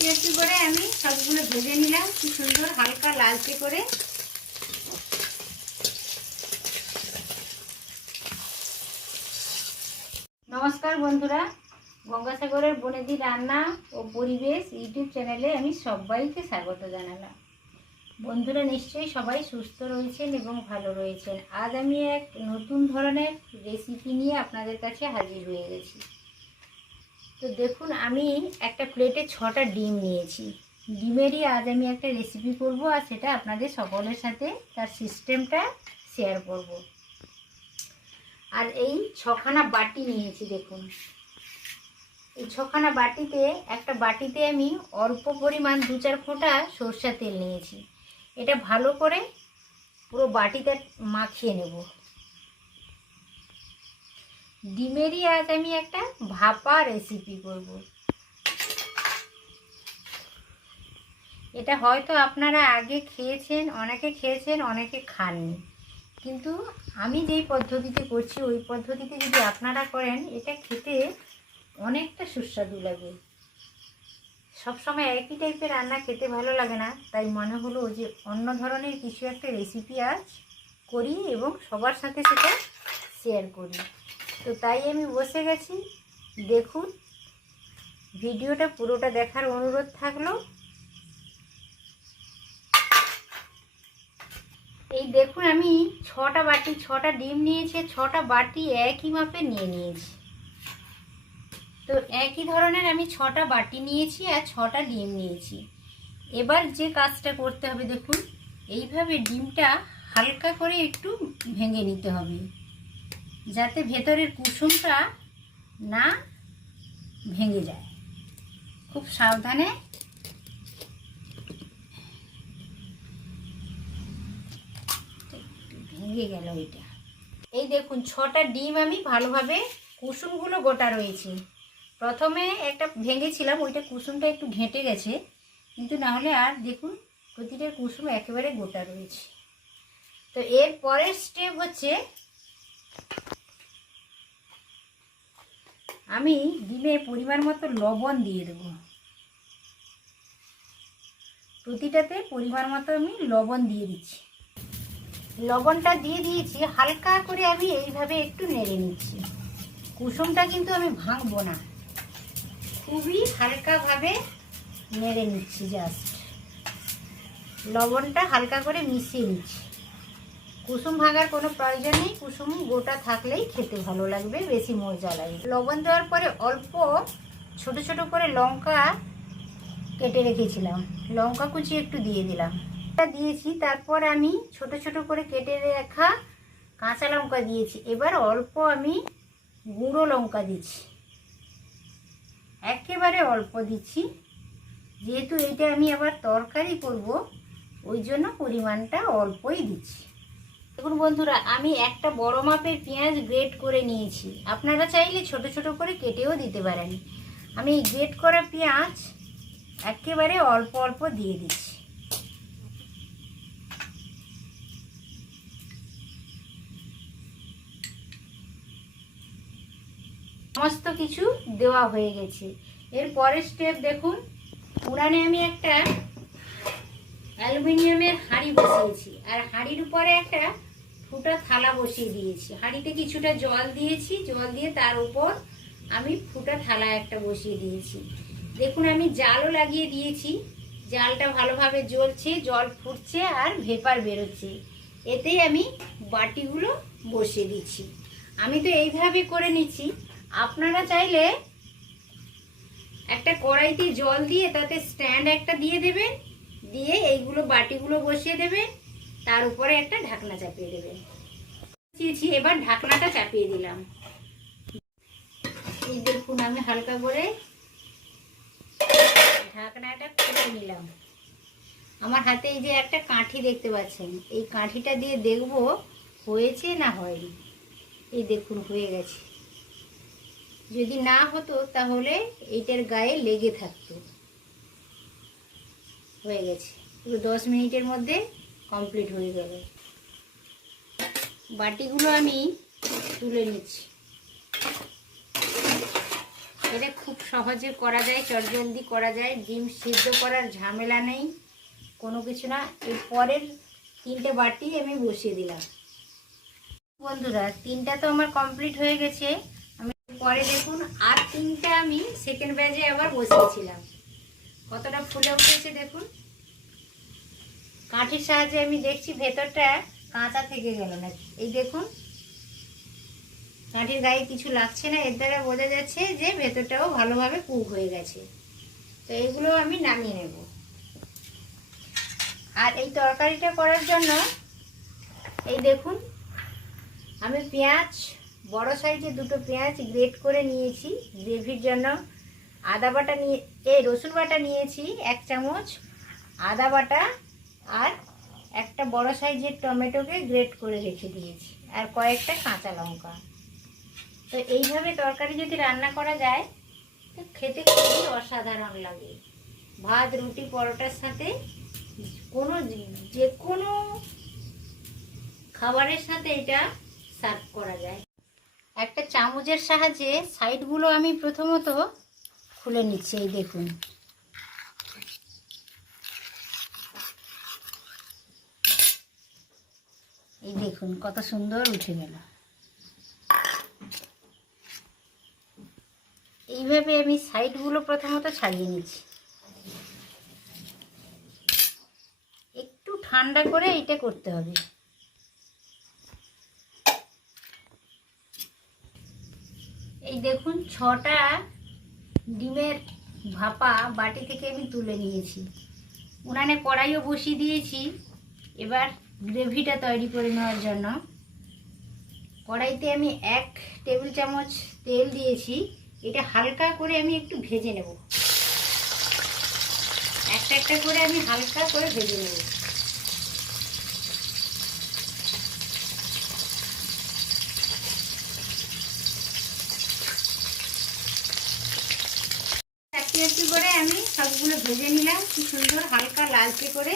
একটু একটু করে আমি সবগুলো ভেজে নিলাম কি সুন্দর হালকা লালচে করে। নমস্কার বন্ধুরা, গঙ্গাসাগরের বনেদি রান্না ও পরিবেশ ইউটিউব চ্যানেলে আমি সবাইকে স্বাগত জানালাম। বন্ধুরা নিশ্চয়ই সবাই সুস্থ রয়েছেন এবং ভালো রয়েছেন। আজ আমি এক নতুন ধরনের রেসিপি নিয়ে আপনাদের কাছে হাজির হয়ে গেছি। তো দেখুন, আমি একটা প্লেটে 6টা ডিম নিয়েছি। ডিমেরই আজ আমি একটা রেসিপি করব, আর সেটা আপনাদের সকলের সাথে তার সিস্টেমটা শেয়ার করব। আর এই 6খানা বাটি নিয়েছি। দেখুন, এই 6খানা বাটিতে একটা বাটিতে আমি অল্প পরিমাণ 2-4 ফোঁটা সরষের তেল নিয়েছি। এটা ভালো করে পুরো বাটিতে মাখিয়ে নেব। ডিমেরই আজ আমি একটা ভাপা রেসিপি করব। এটা হয়তো আপনারা আগে খেয়েছেন, অনেকে খাননি, কিন্তু আমি যেই পদ্ধতিতে করছি ওই পদ্ধতিতে যদি আপনারা করেন, এটা খেতে অনেকটা সুস্বাদু লাগে। সবসময় একই টাইপের রান্না খেতে ভালো লাগে না, তাই মনে হলো যে অন্য ধরনের কিছু একটা রেসিপি আজ করি এবং সবার সাথে সেটা শেয়ার করি। তো তাই আমি বসে গেছি। দেখুন, ভিডিওটা পুরোটা দেখার অনুরোধ থাকলো। এই দেখুন, আমি 6টা ডিম নিয়েছি, 6টা বাটি একই মাপে নিয়ে নিয়েছি। তো একই ধরনের আমি 6টা বাটি নিয়েছি আর 6টা ডিম নিয়েছি। এবার যে কাজটা করতে হবে, দেখুন এইভাবে ডিমটা হালকা করে একটু ভেঙে নিতে হবে, যাতে ভেতরের কুসুমটা না ভেঙে যায়। খুব সাবধানে ভেঙে গেল এটা। এই দেখুন, 6টা ডিম আমি ভালোভাবে, কুসুমগুলো গোটা রয়েছে। প্রথমে একটা ভেঙেছিলাম, ওইটা কুসুমটা একটু ঘেঁটে গেছে, কিন্তু না হলে আর দেখুন প্রতিটা কুসুম একেবারে গোটা রয়েছে। তো এর পরের স্টেপ হচ্ছে, আমি ডিমে পরিমাণ মতো লবণ দিয়ে দেব। প্রতিটাতে পরিমাণ মতো আমি লবণ দিয়ে দিচ্ছি। লবণটা দিয়ে দিয়েছি, হালকা করে আমি এইভাবে একটু নেড়ে নিচ্ছি। কুসুমটা কিন্তু আমি ভাঙবো না, খুবই হালকাভাবে নেড়ে নিচ্ছি। জাস্ট লবণটা হালকা করে মিশিয়ে নিচ্ছি। কুসুম ভাঙার কোনো প্রয়োজন নেই, কুসুম গোটা থাকলেই খেতে ভালো লাগবে, বেশি মজা লাগে। লবণ দেওয়ার পরে অল্প ছোট ছোট করে লঙ্কা কেটে রেখেছিলাম, লঙ্কা কুচি একটু দিয়ে দিলাম, দিয়েছি। তারপর আমি ছোট ছোট করে কেটে রাখা কাঁচা লঙ্কা দিয়েছি। এবার অল্প আমি গুঁড়ো লঙ্কা দিচ্ছি, একেবারে অল্প দিচ্ছি, যেহেতু এইটা আমি আবার তরকারি করব ওই জন্য পরিমাণটা অল্পই দিচ্ছি। দেখুন বন্ধুরা, আমি একটা বড় মাপের পেঁয়াজ গ্রেট করে নিয়েছি। আপনারা চাইলে ছোট ছোট করে কেটেও দিতে পারেন। আমি গ্রেট করা পেঁয়াজ একেবারে অল্প অল্প দিয়ে দিচ্ছি। সমস্ত কিছু দেওয়া হয়ে গেছে। এর পরের স্টেপ দেখুন, উনানে আমি একটা অ্যালুমিনিয়ামের হাঁড়ি বসিয়েছি, আর হাঁড়ির উপরে একটা ফুটা থালা বসিয়ে দিয়েছি। হাঁড়িতে কিছুটা জল দিয়েছি, জল দিয়ে তার উপর আমি ফুটা থালা একটা বসিয়ে দিয়েছি। দেখুন, আমি জালও লাগিয়ে দিয়েছি, জালটা ভালোভাবে জ্বলছে, জল ফুটছে আর ভেপার বেরোচ্ছে। এতেই আমি বাটিগুলো বসিয়ে দিচ্ছি। আমি তো এইভাবে করে নিচ্ছি, আপনারা চাইলে একটা কড়াইতে জল দিয়ে তাতে স্ট্যান্ড একটা দিয়ে দেবেন, দিয়ে এইগুলো বাটিগুলো বসিয়ে দেবেন, তার উপরে একটা ঢাকনা চাপিয়ে দেবেন। এবার ঢাকনাটা চাপিয়ে দিলাম। এই দেখুন, আমি হালকা করে ঢাকনাটা খুলে নিলাম। আমার হাতে এই যে একটা কাঠি দেখতে পাচ্ছেন, এই কাঠিটা দিয়ে দেখব হয়েছে না হয়নি। এই দেখুন, হয়ে গেছে। যদি না হতো তাহলে এইটার গায়ে লেগে থাকতো। হয়ে গেছে, পুরো 10 মিনিটের মধ্যে কমপ্লিট হয়ে যাবে। বাটিগুলো আমি তুলে নিচ্ছি। এটা খুব সহজে করা যায়, চটজলদি করা যায়, ডিম সিদ্ধ করার ঝামেলা নেই, কোনো কিছু না। এর পরের 3টে বাটি আমি বসিয়ে দিলাম। বন্ধুরা 3টা তো আমার কমপ্লিট হয়ে গেছে। আমি পরে দেখুন আর 3টা আমি সেকেন্ড ব্যাচে আবার বসিয়েছিলাম। কতটা ফুলে উঠেছে দেখুন। কাঠির সাহায্যে আমি দেখছি ভেতরটা কাঁচা থেকে গেল না। এই দেখুন কাঠির গায়ে কিছু লাগছে না, এর দ্বারা বোঝা যাচ্ছে যে ভেতরটাও ভালোভাবে কুক হয়ে গেছে। তো এগুলো আমি নামিয়ে নেব। আর এই তরকারিটা করার জন্য এই দেখুন আমি পেঁয়াজ, বড় সাইজের 2টো পেঁয়াজ গ্রেট করে নিয়েছি গ্রেভির জন্য। আদা বাটা রসুন বাটা নিয়েছি 1 চামচ, আদা বাটা, আর একটা বড় সাইজের টমেটোকে গ্রেট করে রেখে দিয়েছি, আর কয়েকটা কাঁচা লঙ্কা। তো এইভাবে তরকারি যদি রান্না করা যায় তো খেতে খুবই অসাধারণ লাগে। ভাত, রুটি, পরোটার সাথে যে কোনো খাবারের সাথে এটা সার্ভ করা যায়। একটা চামচের সাহায্যে সাইডগুলো আমি প্রথমত খুলে নিচ্ছি। এই দেখুন কত সুন্দর উঠে গেল। এইভাবে আমি সাইডগুলো প্রথমত ছাড়িয়ে নিচ্ছি। একটু ঠান্ডা করে এটা করতে হবে। এই দেখুন 6টা ডিমের ভাপা বাটি থেকে আমি তুলে নিয়েছি। উনানে কড়াইও বসিয়ে দিয়েছি। এবার গ্রেভিটা তৈরি করে নেওয়ার জন্য কড়াইতে আমি 1 টেবিল চামচ তেল দিয়েছি। এটা হালকা করে আমি একটু ভেজে নেব। একটা একটা করে আমি হালকা করে ভেজে নেব। একটু করে আমি সবগুলো ভেজে নিলাম, কি সুন্দর হালকা লালচে করে।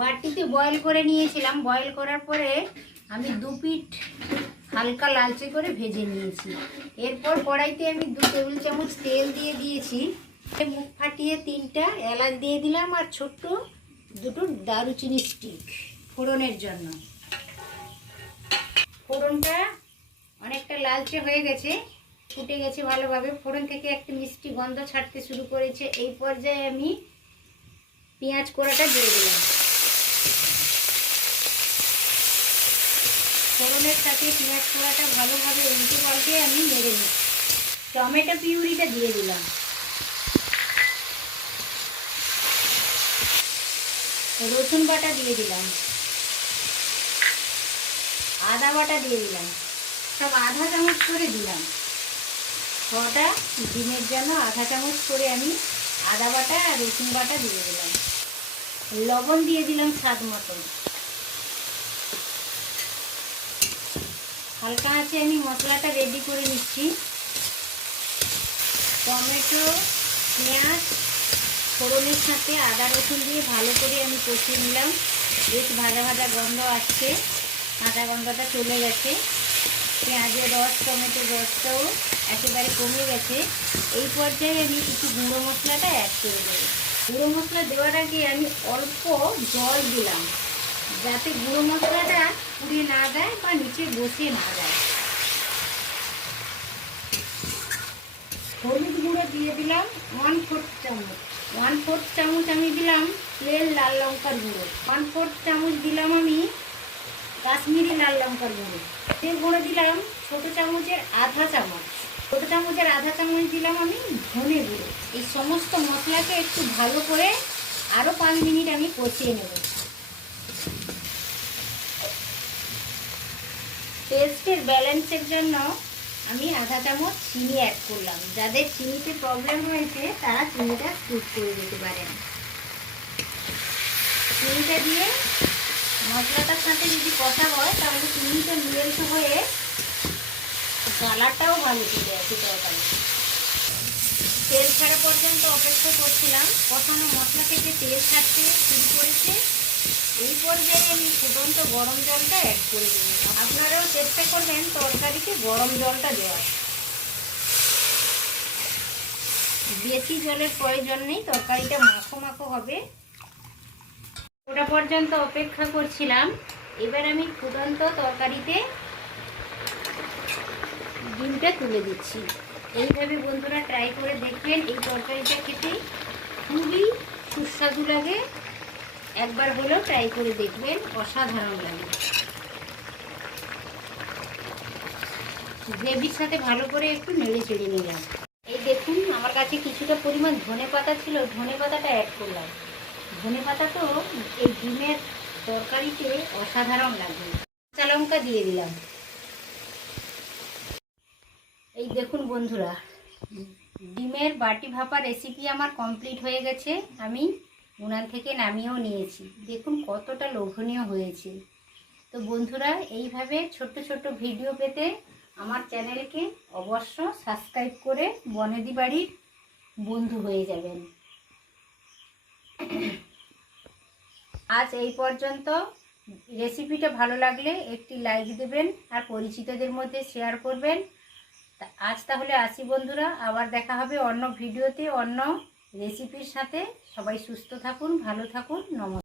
বাটিতে বয়েল করে নিয়েছিলাম। বয়েল করার পরে আমি 2 পিঠ হালকা লালচে করে ভেজে নিয়েছি। এরপর কড়াইতে আমি 2 টেবিল চামচ তেল দিয়ে দিয়েছি। মুখ ফাটিয়ে 3টা এলাচ দিয়ে দিলাম, আর ছোট্ট 2টো দারুচিনি স্টিক ফোড়নের জন্য। ফোড়নটা অনেকটা লালচে হয়ে গেছে, ফুটে গেছে ভালোভাবে। ফোড়ন থেকে একটা মিষ্টি গন্ধ ছাড়তে শুরু করেছে। এই পর্যায়ে আমি পেঁয়াজ কোড়াটা দিয়ে দিলাম। ফোড়নের সাথে পেঁয়াজ কোড়াটা ভালোভাবে উল্টে পাল্টে আমি নেড়ে নিচ্ছি। টমেটো পিউরিটা দিয়ে দিলাম। রসুন বাটা দিয়ে দিলাম, আদা বাটা দিয়ে দিলাম, সব আধা চামচ করে দিলাম। 6টা ডিমের জন্য আধা চামচ করে আমি আদা বাটা আর রসুন বাটা দিয়ে দিলাম। লবণ দিয়ে দিলাম স্বাদ মতন। হালকা আঁচে আমি মশলাটা রেডি করে নিচ্ছি। টমেটো, পেঁয়াজ ফোড়নের সাথে আদা রসুন দিয়ে ভালো করে আমি কষিয়ে নিলাম। বেশ ভাজা ভাজা গন্ধ আসছে, কাঁচা গন্ধটা চলে গেছে। পেঁয়াজের রস, টমেটোর রসটাও একেবারে কমে গেছে। এই পর্যায়ে আমি কিছু গুঁড়ো মশলাটা অ্যাড করে দেবো। গুঁড়ো মশলা দেওয়ার আগে আমি অল্প জল দিলাম, যাতে গুঁড়ো মশলাটা পুড়ে না যায় বা নিচে বসে না যায়। হলুদ গুঁড়ো দিয়ে দিলাম 1/4 চামচ। 1/4 চামচ আমি দিলাম প্লেন লাল লঙ্কার গুঁড়ো। 1/4 চামচ দিলাম আমি কাশ্মীরি লাল লঙ্কার গুঁড়ো। এর গুঁড়ো দিলাম ছোট চামচের আধা চামচ। ছোট চামচের আধা চামচ দিলাম আমি ধনে গুঁড়ো। এই সমস্ত মশলাকে একটু ভালো করে আরও 5 মিনিট আমি কষিয়ে নেব। টেস্টের ব্যালেন্সের জন্য আমি আধা চামচ চিনি অ্যাড করলাম। যাদের চিনিতে প্রবলেম হয়েছে তারা চিনিটা স্কিপ করে দিতে পারেন। চিনিটা দিয়ে মশলাটার সাথে যদি কষা হয় তাহলে চিনিটা মেল্ট হয়ে কালারটাও ভালো চলে আসে তরকারি। তেল ছাড়া পর্যন্ত অপেক্ষা করছিলাম। কষানো মশলা থেকে তেল ছাড়তে শুরু করেছে। এই পর্যায়ে আমি ফুটন্ত গরম জলটা অ্যাড করে দেবো। আপনারাও চেষ্টা করবেন তরকারিতে গরম জলটা দেওয়ার। বেশি জলের প্রয়োজন নেই, তরকারিটা মাখো মাখো হবে। ওটা পর্যন্ত অপেক্ষা করছিলাম। এবার আমি ফুটন্ত তরকারিতে ডিমটা তুলে দিচ্ছি। এইভাবে বন্ধুরা ট্রাই করে দেখবেন, এই তরকারিটা খেতে খুবই সুস্বাদু লাগে। একবার হলেও ট্রাই করে দেখবেন, অসাধারণ লাগে। গ্রেভির সাথে ভালো করে একটু নেড়ে চেড়ে নিলাম। এই দেখুন, আমার কাছে কিছুটা পরিমাণ ধনেপাতা ছিল, ধনেপাতাটা অ্যাড করলাম। ধনেপাতা তো এই ডিমের তরকারিতে অসাধারণ লাগবে। কাঁচা লঙ্কা দিয়ে দিলাম। এই দেখুন বন্ধুরা, ডিমের বাটি ভাপা রেসিপি আমার কমপ্লিট হয়ে গেছে। আমি উনান থেকে নামিয়েও নিয়েছি। দেখুন কতটা লোভনীয় হয়েছে। তো বন্ধুরা, এইভাবে ছোট্ট ছোট্ট ভিডিও পেতে আমার চ্যানেলকে অবশ্য সাবস্ক্রাইব করে বনেদি বাড়ির বন্ধু হয়ে যাবেন। আজ এই পর্যন্ত। রেসিপিটা ভালো লাগলে একটি লাইক দেবেন আর পরিচিতদের মধ্যে শেয়ার করবেন। আজ তাহলে আসি বন্ধুরা, আবার দেখা হবে অন্য ভিডিওতে অন্য রেসিপির সাথে। সবাই সুস্থ থাকুন, ভালো থাকুন। নমস্কার।